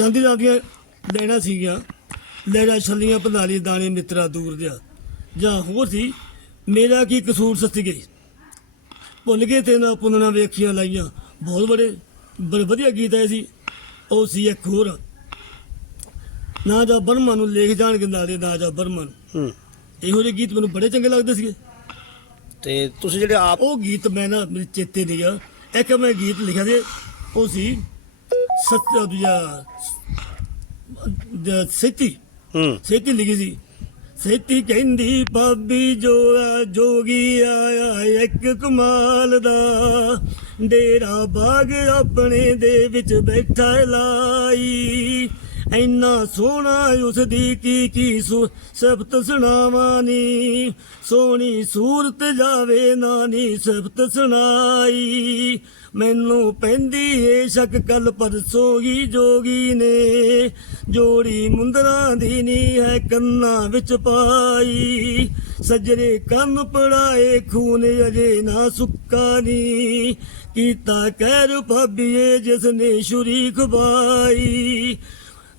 ਚਾਂਦੀ ਰਾਂ ਦੀਆਂ ਲੈਣਾ ਸੀਗੀਆਂ ਲੈਣਾ ਛੱਲੀਆਂ ਪਧਾਲੀ ਦਾਣੇ ਮਿੱਤਰਾ ਦੂਰ ਦਿਆ। ਜਾਂ ਹੋਰ ਸੀ ਮੇਰਾ ਕੀ ਕਸੂਰ ਸੱਤੀ ਗਈ? ਭੁੱਲ ਗਏ ਤੇ ਨਾ ਪੁੰਨਣਾ ਵੇਖੀਆਂ ਲਾਈਆਂ। ਬਹੁਤ ਬੜੇ ਬੜੇ ਵਧੀਆ ਗੀਤ ਆਏ ਸੀ। ਉਹ ਸੀ ਇੱਕ ਹੋਰ। ਨਾ ਜਾ ਬਰਮਾ ਨੂੰ ਲੇਖ ਜਾਣਗੇ ਨਾਲੇ ਨਾ ਜਾ ਬਰਮਾ ਨੂੰ। ਹੂੰ। ਇਹੋ ਜਿਹੇ ਗੀਤ ਮੈਨੂੰ ਬੜੇ ਚੰਗੇ ਲੱਗਦੇ ਸੀਗੇ। ਤੇ ਤੁਸੀਂ ਜਿਹੜੇ ਆਪ ਉਹ ਗੀਤ ਮੈਂ ਨਾ ਮੇਰੇ ਚੇਤੇ ਨਹੀਂ ਗਿਆ ਇੱਕ ਮੈਂ ਗੀਤ ਲਿਖਿਆ ਸੀ ਉਹ ਸੀ ਸੇਤੀ। ਸੇਤੀ ਲਿਖੀ ਸੀ। ਸੇਤੀ ਕਹਿੰਦੀ ਭਾਬੀ ਜੋ ਆ ਜੋਗੀ ਆਇਆ ਇੱਕ ਕਮਾਲ ਦਾ। ਡੇਰਾ ਬਾਗ ਆਪਣੇ ਦੇ ਵਿੱਚ ਬੈਠਾ ਲਾਈ। ਇੰਨਾ ਸੋਹਣਾ ਉਸ ਦੀ ਕੀ ਕੀ ਸੁ, ਸਬਤ ਸੁਣਾਵਾਂ ਨੀ ਸੋਹਣੀ ਸੂਰਤ ਜਾਵੇ ਨਾਨੀ, ਸਬਤ ਸੁਣਾਈ। ਮੈਨੂੰ ਪੈਂਦੀ ਏ ਸ਼ੱਕ ਕੱਲ ਪਰਸੋਂ ਹੀ ਜੋਗੀ ਨੇ। ਜੋੜੀ ਮੁੰਦਰਾਂ ਦੀ ਨੀ ਹੈ ਕੰਨਾਂ ਵਿੱਚ ਪਾਈ। ਸਜਰੇ ਕੰਨ ਪੜਾਏ, ਖੂਨ ਅਜੇ ਨਾ ਸੁੱਕਾ ਨੀ। ਕੀਤਾ ਕਹਿਰ ਭਾਬੀਏ ਜਿਸ ਨੇ ਸ਼ੁਰੀ ਖਵਾਈ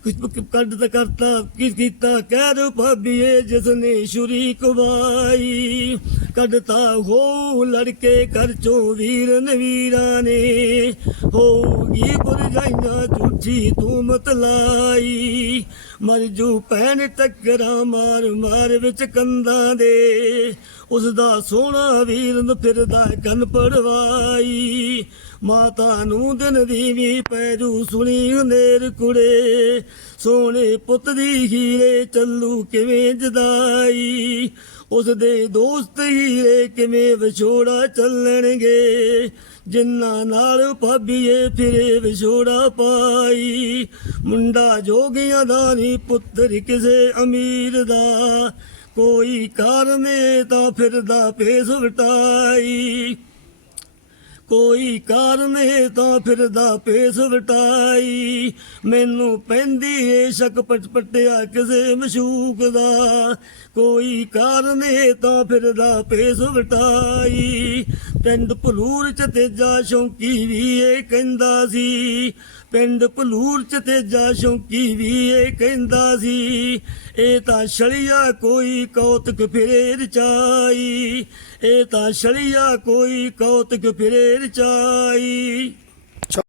ਕੁਝ ਕੱਢ ਤਾਂ ਕਰਤਾ, ਕੀ ਕੀਤਾ? ਕਹਿ ਭਾਬੀਏ ਜਿਸ ਨੇ ਸ਼ੁਰੀ ਕਵਾਈ ਕੱਢਤਾ ਹੋ ਲੜਕੇ ਕਰ ਚੋ ਵੀਰ ਨਵੀਰਾਂ ਨੇ। ਹੋਗੀ ਬੁਰਜਾਈਆਂ ਝੂਠੀ ਤੂੰ ਮਤਲਾਈ ਮਰ ਜੂ ਪੈਣ ਟੱਕਰਾਂ ਮਾਰ ਮਾਰ ਵਿੱਚ ਕੰਦਾਂ ਦੇ। ਉਸ ਦਾ ਸੋਹਣਾ ਵੀਰ ਨੂੰ ਫਿਰਦਾ ਕੰਨ ਪੜਵਾਈ। ਮਾਤਾ ਨੂੰ ਦਿਨ ਦੀ ਵੀ ਪੈਰੂ ਸੁਣੀ ਹਨੇਰ ਕੁੜੇ। ਸੋਹਣੇ ਪੁੱਤ ਦੀ ਹੀਰੇ ਚੱਲੂ ਕਿਵੇਂ ਜਦਾਈ। ਉਸ ਦੇ ਦੋਸਤ ਹੀਰੇ ਕਿਵੇਂ ਵਿਛੋੜਾ ਚੱਲਣਗੇ। ਜਿੰਨਾ ਨਾਲ ਭਾਬੀਏ ਫਿਰੇ ਵਿਛੋੜਾ ਪਾਈ। ਮੁੰਡਾ ਜੋਗੀਆਂ ਦਾ ਨਹੀਂ ਪੁੱਤਰ ਕਿਸੇ ਅਮੀਰ ਦਾ। ਕੋਈ ਕਾਰਨ ਤਾਂ ਫਿਰਦਾ ਭੇਸ ਵਟਾਈ। ਕੋਈ ਕਾਰਨੇ ਤਾਂ ਫਿਰਦਾ ਭੇਸ ਵਟਾਈ। ਮੈਨੂੰ ਪੈਂਦੀ ਏ ਸ਼ੱਕ ਪਟਪਟਿਆ ਕਿਸੇ ਮਸ਼ੂਕ ਦਾ। ਕੋਈ ਕਾਰਨ ਕਾਰਨੇ ਤਾਂ ਫਿਰਦਾ ਭੇਸ ਵਟਾਈ। ਪਿੰਡ ਭਲੂਰ ਚ ਤੇਜਾ ਸ਼ੌਂਕੀ ਵੀ ਇਹ ਕਹਿੰਦਾ ਸੀ। ਪਿੰਡ ਭਲੂਰ ਚ ਤੇਜਾ ਸ਼ੌਂਕੀ ਵੀ ਇਹ ਕਹਿੰਦਾ ਸੀ, ਇਹ ਤਾਂ ਛੜੀਆ ਕੋਈ ਕੌਤਕ ਫਿਰੇ ਚਾਈ ਇਹ ਤਾਂ ਛੜੀਆ ਕੋਈ ਕੌਤਕ ਫਿਰੇ ਚਾਈ